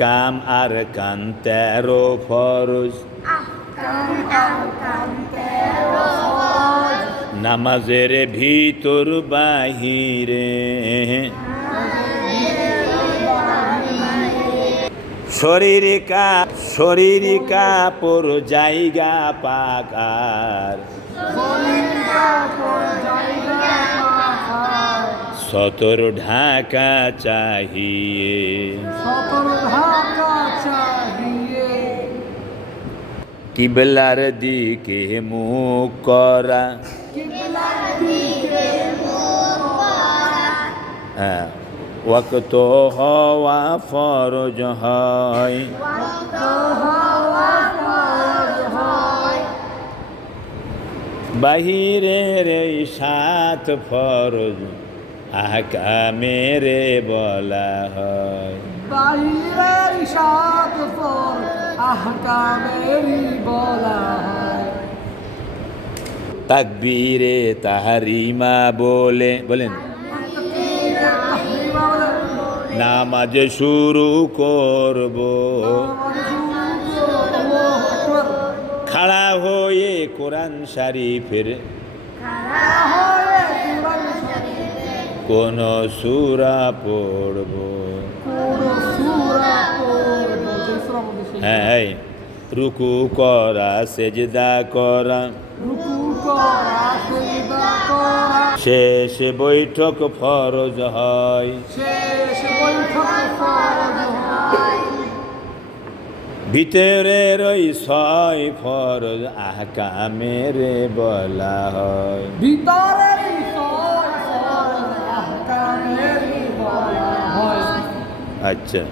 আহকাম আর কান তেরো ফরজ। নামাজের ভিতর বাহিরে। শরীর কা শরীর কাপড় জায়গা পাকার। সতর ঢাকা চাহিয়ে। কিবলার দিকে মুখ করা। হ্যাঁ। ওয়াক্ত হওয়া ফরজ হয়। বাহিরের এই সাত ফরজ আহকামেরে বলা হয়। বাহিরের সাত আহকামেরই বলা তাকবীরে তাহারিমা বলে বলেন। নামাজ শুরু করব। খাড়া হয়ে কোরআন শরীফের কোন সুরা পড়ব। হ্যাঁ এই, রুকু করা সেজদা করা। শেষ বৈঠক ফরজ হয়। ভিতরের ওই ছয় ফরজ আহকামেরে বলা হয়। হয়। আচ্ছা।